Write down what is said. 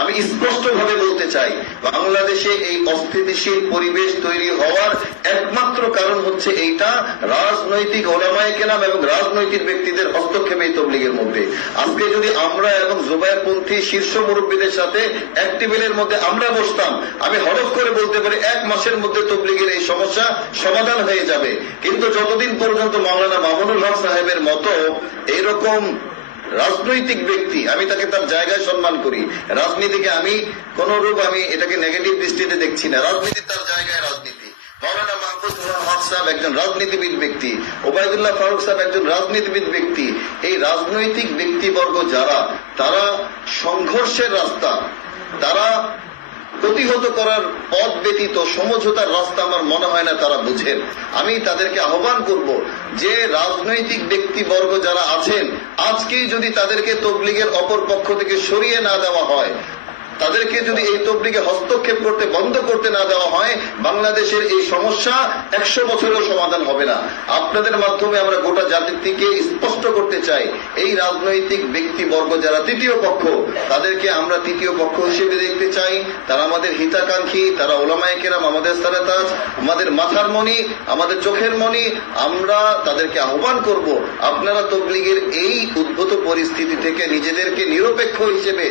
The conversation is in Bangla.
আমি স্পষ্টভাবে বলতে চাই, বাংলাদেশে এই অস্থিতিশীল পরিবেশ তৈরি হওয়ার একমাত্র কারণ হচ্ছে এইটা, রাজনৈতিক ওলামায়ে কেরাম এবং রাজনৈতিক ব্যক্তিদের হস্তক্ষেপ এই তবলিগের মধ্যে। আজকে যদি আমরা এবং জুবায়েরপন্থী শীর্ষ মুরব্বীদের সাথে এক টেবিলের মধ্যে আমরা বসতাম, আমি হলফ করে বলতে পারি 1 মাসের মধ্যে তবলিগের এই সমস্যা সমাধান হয়ে যাবে। কিন্তু যতদিন পর্যন্ত মাওলানা মামুনুল হক সাহেবের মতো এরকম রাজনৈতিক ব্যক্তি, আমি তাকে তার জায়গায় সম্মান করি, রাজনীতিকে আমি কোন রূপ আমি এটাকে নেগেটিভ দৃষ্টিতে দেখছি না, রাজনীতি তার জায়গায় রাজনীতি। মাওলানা মাহফুজুল হক সাহেব একজন রাজনীতিবিদ ব্যক্তি, ওবায়দুল্লাহ ফারুক সাহেব একজন রাজনীতিবিদ ব্যক্তি। এই রাজনৈতিক ব্যক্তিবর্গ যারা, তারা সংঘর্ষের রাস্তা, তারা প্রতিহত করার পথ ব্যতীত সমঝোতার রাস্তা আমার মনে হয় না তারা বুঝেন। আমি তাদেরকে আহ্বান করব যে রাজনৈতিক ব্যক্তিবর্গ যারা আছেন, আজকেই যদি তাদেরকে তবলিগের অপর পক্ষ থেকে সরিয়ে না দেওয়া হয়, তাদেরকে যদি এই তবলিগে হস্তক্ষেপ করতে বন্ধ করতে না দেওয়া হয়, বাংলাদেশের এই সমস্যা 100 বছরেও সমাধান হবে না। আপনাদের মাধ্যমে আমরা গোটা জাতিকে স্পষ্ট করতে চাই, এই রাজনৈতিক ব্যক্তিবর্গ যারা তৃতীয় পক্ষ, তাদেরকে আমরা তৃতীয় পক্ষ হিসেবে দেখতে চাই। তারা আমাদের হিতাকাঙ্ক্ষী, তারা ওলামায়ে কেরাম, আমাদের সারাতাজ, আমাদের মাথার মণি, আমাদের চোখের মণি। আমরা তাদেরকে আহ্বান করব, আপনারা তবলিগের এই উদ্ভূত পরিস্থিতি থেকে নিজেদেরকে নিরপেক্ষ হিসেবে